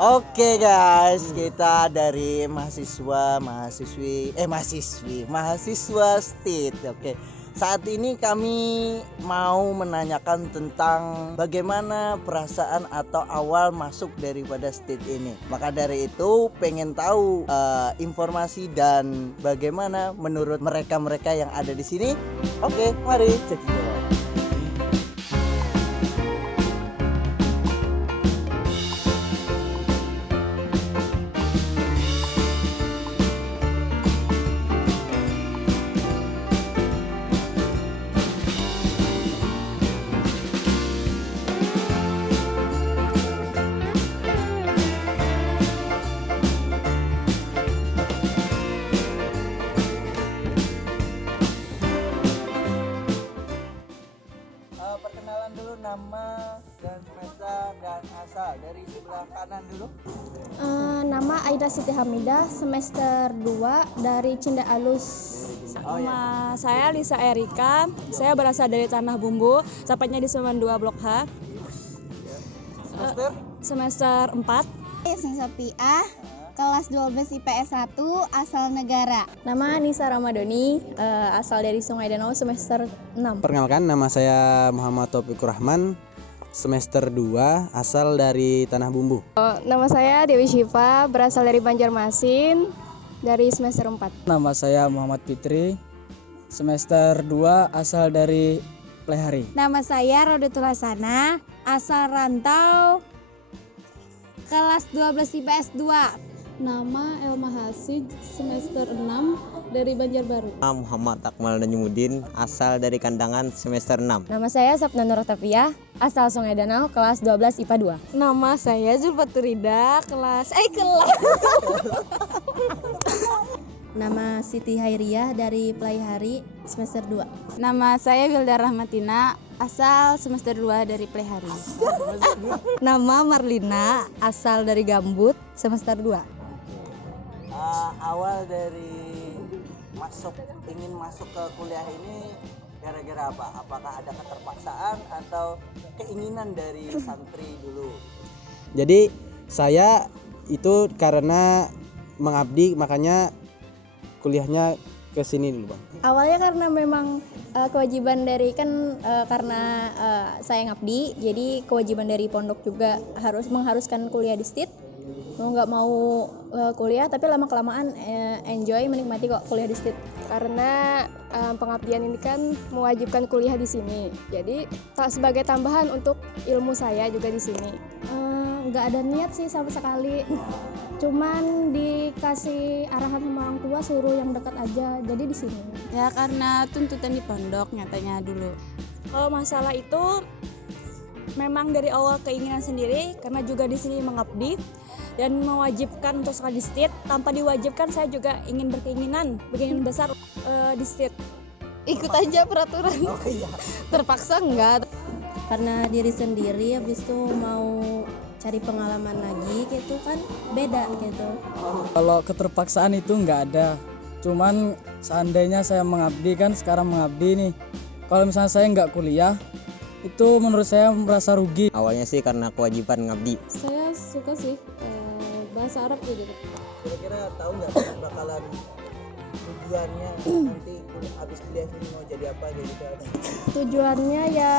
Oke guys, kita dari mahasiswa STIT. Oke. Saat ini kami mau menanyakan tentang bagaimana perasaan atau awal masuk daripada STIT ini. Maka dari itu pengen tahu informasi dan bagaimana menurut mereka yang ada di sini. Oke, mari cekidot. Perkenalan dulu nama dan semester dan asal dari sebelah kanan dulu. Nama Aida Siti Hamidah, semester 2 dari Cinda Alus. Nama saya Lisa Erika, saya berasal dari Tanah Bumbu, tepatnya di Semen 2 Blok H. Semester 4. Saya Sophia, kelas 12 IPS 1, asal negara. Nama Nisa Ramadhani, asal dari Sungai Danau, semester 6. Perkenalkan, nama saya Muhammad Taufikur Rahman, semester 2, asal dari Tanah Bumbu. Nama saya Dewi Syifa, berasal dari Banjarmasin, dari semester 4. Nama saya Muhammad Fitri, semester 2, asal dari Plehari. Nama saya Rodatul Hasana, asal rantau, kelas 12 IPS 2. Nama Elma Hasid, semester 6 dari Banjarbaru. Muhammad Akmal Najmuddin, asal dari Kandangan, semester 6. Nama saya Sapna Nur Tafiyah, asal Sungai Danau, kelas 12 IPA 2. Nama saya Zulfaturida, kelas. Nama Siti Hairiyah dari Pelaihari, semester 2. Nama saya Wilda Rahmatina, asal semester 2 dari Plehari. Nama Marlina, asal dari Gambut, semester 2. Awal dari ingin masuk ke kuliah ini gara-gara apa? Apakah ada keterpaksaan atau keinginan dari santri dulu? Jadi saya itu karena mengabdi, makanya kuliahnya ke sini dulu, Bang. Awalnya karena memang kewajiban dari karena saya ngabdi, jadi kewajiban dari pondok juga mengharuskan kuliah di STIT. Mau nggak mau kuliah, tapi lama kelamaan enjoy, menikmati kok kuliah di STIT. Karena pengabdian ini kan mewajibkan kuliah di sini, jadi sebagai tambahan untuk ilmu saya juga di sini. Nggak ada niat sih sama sekali, cuman dikasih arahan sama orang tua suruh yang dekat aja, jadi di sini. Ya karena tuntutan di pondok nyatanya dulu. Kalau masalah itu memang dari awal keinginan sendiri, karena juga di sini mengabdi dan mewajibkan untuk sekolah di STIT. Tanpa diwajibkan, saya juga ingin berkeinginan besar di STIT. Ikut aja peraturan. Terpaksa enggak. Karena diri sendiri, habis itu mau cari pengalaman lagi gitu kan, beda gitu. Kalau keterpaksaan itu nggak ada. Cuman seandainya saya mengabdi, kan sekarang mengabdi nih. Kalau misalnya saya nggak kuliah, itu menurut saya merasa rugi. Awalnya sih karena kewajiban ngabdi. Saya suka sih bahasa Arab gitu. Kira-kira tahu nggak bakalan tujuannya nanti habis kuliah ini mau jadi apa gitu? Tujuannya ya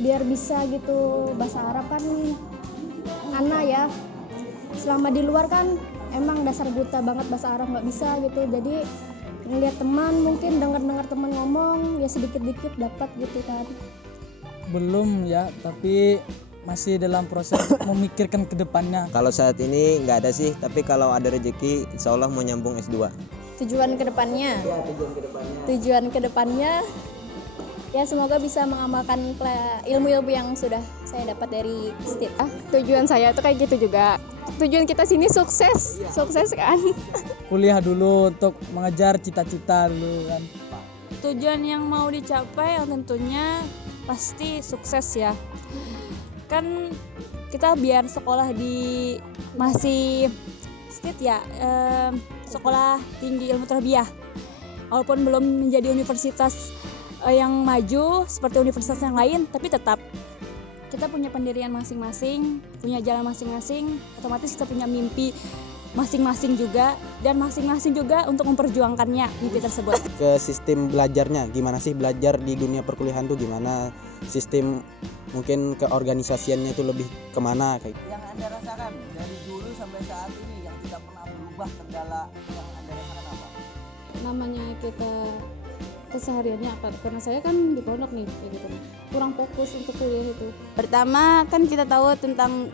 biar bisa gitu, bahasa Arab kan Ana ya, selama di luar kan emang dasar buta banget bahasa Arab, nggak bisa gitu. Jadi ngeliat teman, mungkin dengar teman ngomong ya sedikit-dikit dapat gitu kan. Belum ya, tapi masih dalam proses memikirkan ke depannya. Kalau saat ini nggak ada sih, tapi kalau ada rezeki, insya Allah mau nyambung S2. Tujuan kedepannya ya semoga bisa mengamalkan ilmu-ilmu yang sudah saya dapat dari STIT. Tujuan saya tuh kayak gitu juga. Tujuan kita sini sukses kan. Kuliah dulu untuk mengejar cita-cita dulu kan. Tujuan yang mau dicapai yang tentunya pasti sukses ya. Kan kita biar sekolah di masih STIT ya, sekolah tinggi ilmu tarbiyah. Walaupun belum menjadi universitas yang maju seperti universitas yang lain, tapi tetap kita punya pendirian masing-masing, punya jalan masing-masing, otomatis kita punya mimpi masing-masing juga, dan masing-masing juga untuk memperjuangkannya mimpi tersebut. Ke sistem belajarnya, gimana sih belajar di dunia perkuliahan tuh gimana? Sistem mungkin keorganisasiannya tuh lebih kemana kayak. Yang Anda rasakan dari dulu sampai saat ini yang tidak pernah berubah kendala yang Anda rasakan apa? Namanya kita kesehariannya apa? Karena saya kan di pondok nih, kayak gitu. Kurang fokus untuk kuliah itu. Pertama kan kita tahu tentang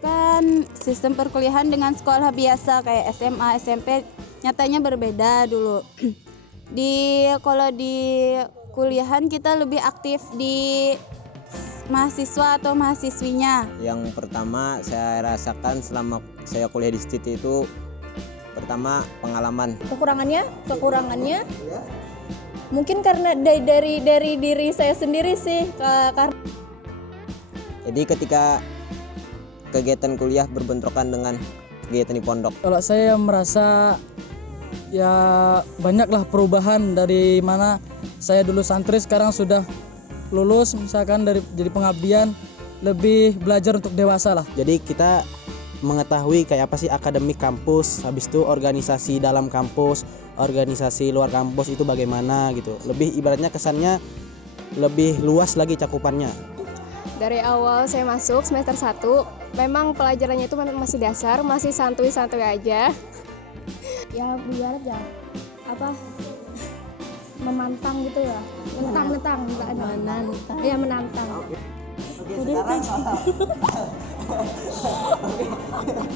kan sistem perkuliahan dengan sekolah biasa kayak SMA, SMP nyatanya berbeda dulu. Kalau di kuliahan kita lebih aktif di mahasiswa atau mahasiswinya. Yang pertama saya rasakan selama saya kuliah di STIT itu pertama pengalaman. Kekurangannya mungkin karena dari diri saya sendiri sih, karena Jadi ketika kegiatan kuliah berbentrokan dengan kegiatan di pondok. Kalau saya merasa ya banyaklah perubahan dari mana saya dulu santri sekarang sudah lulus misalkan dari jadi pengabdian, lebih belajar untuk dewasa lah. Jadi kita mengetahui kayak apa sih akademik kampus, habis itu organisasi dalam kampus, organisasi luar kampus itu bagaimana gitu. Lebih ibaratnya kesannya lebih luas lagi cakupannya. Dari awal saya masuk semester 1, memang pelajarannya itu masih dasar, masih santuy-santuy aja. ya biar aja memantang gitu ya, menantang. Oke, sekarang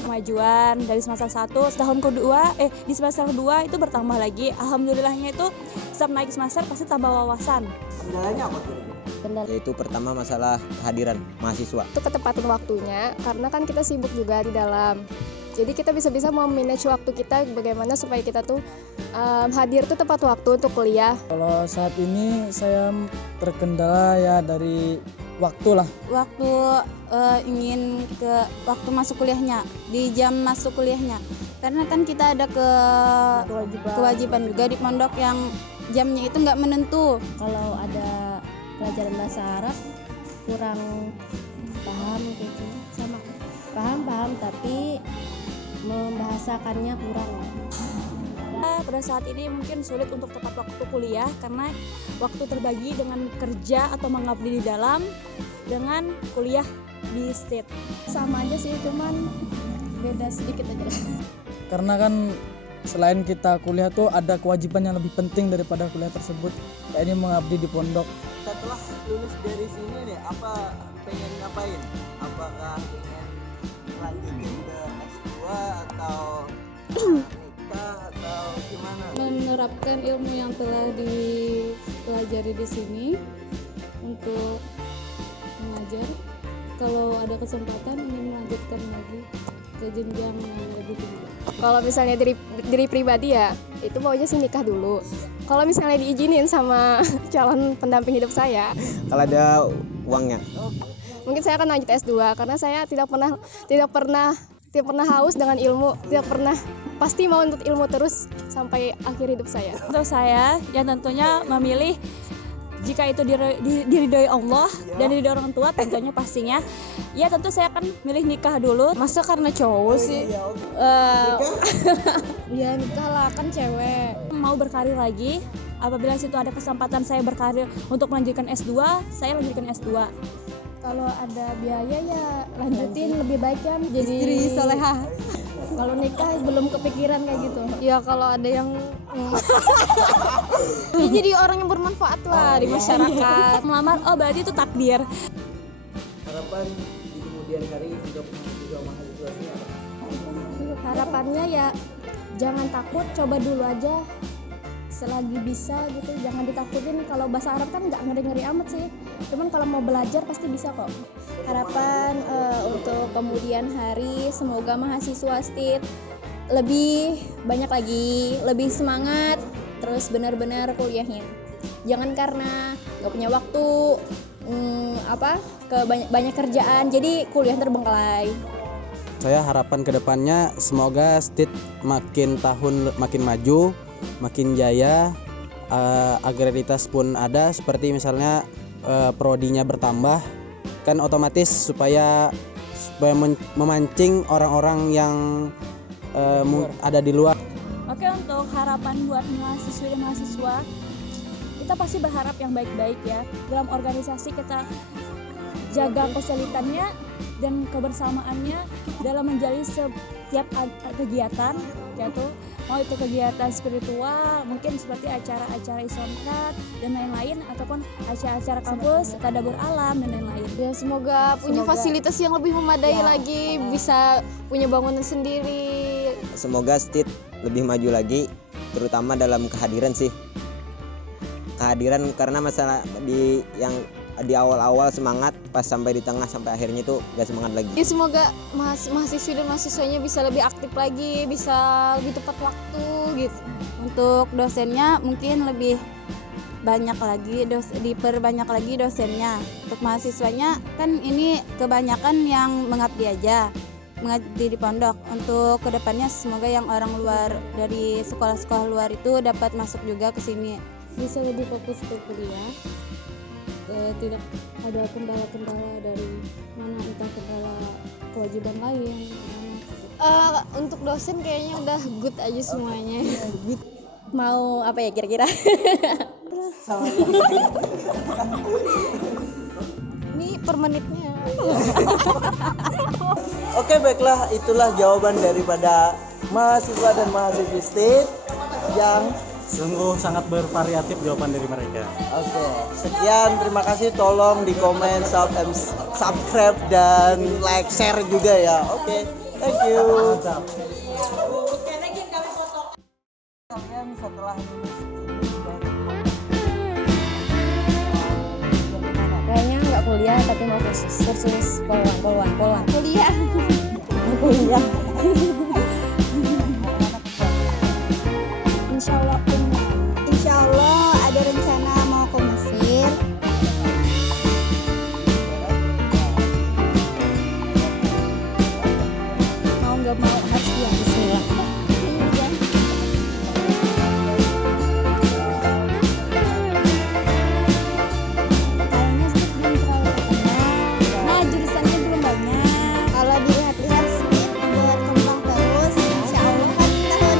Kemajuan dari semester 1 tahun kedua di semester 2 itu bertambah lagi. Alhamdulillahnya itu setiap naik semester pasti tambah wawasan. kendalanya apa tuh? Yaitu pertama masalah kehadiran mahasiswa. Itu ketepatan waktunya, karena kan kita sibuk juga di dalam. Jadi kita bisa memanage waktu kita bagaimana supaya kita tuh hadir tuh tepat waktu untuk kuliah. Kalau saat ini saya terkendala ya dari waktu lah. Waktu ingin ke waktu masuk kuliahnya, di jam masuk kuliahnya. Karena kan kita ada kewajiban juga di pondok yang jamnya itu nggak menentu. Kalau ada pelajaran bahasa Arab kurang paham gitu, sama paham tapi membahasakannya kurang. Pada saat ini mungkin sulit untuk tepat waktu kuliah karena waktu terbagi dengan kerja atau mengabdi di dalam dengan kuliah di STIT. Sama aja sih, cuman beda sedikit aja. Karena kan selain kita kuliah tuh ada kewajiban yang lebih penting daripada kuliah tersebut. Kayak ini mengabdi di pondok. Setelah lulus dari sini nih, apa pengen ngapain? Apakah pengen lanjutin ke S2 atau nikah atau gimana? Menerapkan ilmu yang telah dipelajari di sini untuk mengajar. Kalau ada kesempatan ingin melanjutkan lagi ke jenjang yang lebih tinggi. Kalau misalnya diri pribadi ya, itu maunya sih nikah dulu. Kalau misalnya diizinin sama calon pendamping hidup saya, Kalau ada uangnya. mungkin saya akan lanjut S2 karena saya tidak pernah haus dengan ilmu, tidak pernah, pasti mau untuk ilmu terus sampai akhir hidup saya. Untuk saya yang tentunya memilih jika itu diridhoi Allah dan diridhoi orang tua tentunya pastinya ya tentu saya akan milih nikah dulu. Masa karena cowok sih? Ya nikah lah, kan cewek. Mau berkarir lagi, apabila situ ada kesempatan saya berkarir untuk melanjutkan S2, saya lanjutkan S2. Kalau ada biaya ya lanjutin, lebih baik kan jadi Istri solehah. Kalau nikah belum kepikiran kayak gitu. Ya kalau ada yang Ya, jadi orang yang bermanfaat lah di masyarakat. Melamar, oh berarti itu takdir. Harapan di kemudian hari untuk mahasiswa ini apa? Harapannya ya jangan takut, coba dulu aja selagi bisa gitu, jangan ditakutin. Kalau bahasa Arab kan nggak ngeri-ngeri amat sih, cuman kalau mau belajar pasti bisa kok. Harapan untuk kemudian hari semoga mahasiswa STIT lebih banyak lagi, lebih semangat, terus benar-benar kuliahnya. Jangan karena nggak punya waktu, banyak kerjaan, jadi kuliah terbengkalai. Saya harapan kedepannya semoga STIT makin tahun makin maju, makin jaya, agraritas pun ada, seperti misalnya prodinya bertambah, kan otomatis supaya memancing orang-orang yang ada di luar. Oke, untuk harapan buat mahasiswa dan mahasiswa, kita pasti berharap yang baik-baik ya. Dalam organisasi kita jaga kesulitannya dan kebersamaannya dalam menjalin setiap kegiatan, yaitu mau itu kegiatan spiritual, mungkin seperti acara-acara islamkat dan lain-lain, ataupun acara-acara kampus, tadabbur alam dan lain-lain. Ya semoga punya fasilitas yang lebih memadai lagi, bisa punya bangunan sendiri. Semoga STIT lebih maju lagi, terutama dalam kehadiran sih. Kehadiran karena masalah di awal-awal semangat, pas sampai di tengah sampai akhirnya itu gak semangat lagi. Ya semoga mahasiswa dan mahasiswanya bisa lebih aktif lagi, bisa lebih tepat waktu gitu. Untuk dosennya mungkin lebih banyak lagi, diperbanyak lagi dosennya. Untuk mahasiswanya kan ini kebanyakan yang mengabdi aja, mengabdi di pondok. Untuk kedepannya semoga yang orang luar dari sekolah-sekolah luar itu dapat masuk juga ke sini. Bisa lebih fokus ke kuliah, tidak ada kendala-kendala dari mana, entah kendala kewajiban lain. Untuk dosen kayaknya udah good aja semuanya. Mau apa ya kira-kira? Ini per menitnya. Oke, baiklah, itulah jawaban daripada mahasiswa dan mahasiswi STIT yang Sungguh sangat bervariatif jawaban dari mereka. oke. Sekian, terima kasih. Tolong di komen, subscribe dan like, share juga ya. Oke, thank you. Kalian setelah lulus ini dari Kayaknya nggak kuliah tapi mau kursus poluan. Kuliah. Kuliah. Insya Allah ada rencana mau ke Mesir. Mau nggak mau harus ya Bismillah. Kayaknya sih belum terlalu terkenal. Nah, jurusannya belum banyak. Kalau dilihat-lihat sih buat kembang terus. Insya Allah kan tahun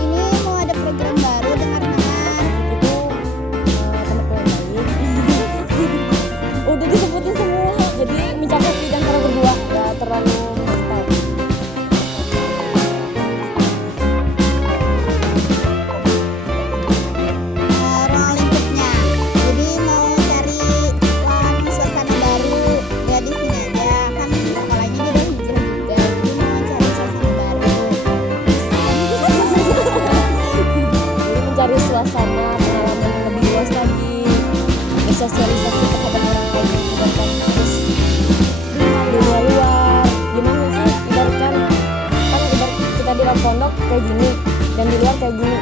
ini mau ada program baru dengar-dengar. Itu teman-teman baik. Udah disebutin semua. Jadi mencakup bidang para berdua, nggak terlalu mustahil. Ruang lingkupnya. Jadi mau cari suasana baru. Ya di sini aja. Kan sekolahnya juga hijrah juga. Jadi mau cari suasana baru. Jadi mencari suasana, pengalaman yang lebih luas lagi, bersosialisasi terhadap orang lain yang sedangkan terus dunia luar. Gimana sih ibaratkan, kan ibarat kita di dalam pondok kayak gini dan di luar kayak gini.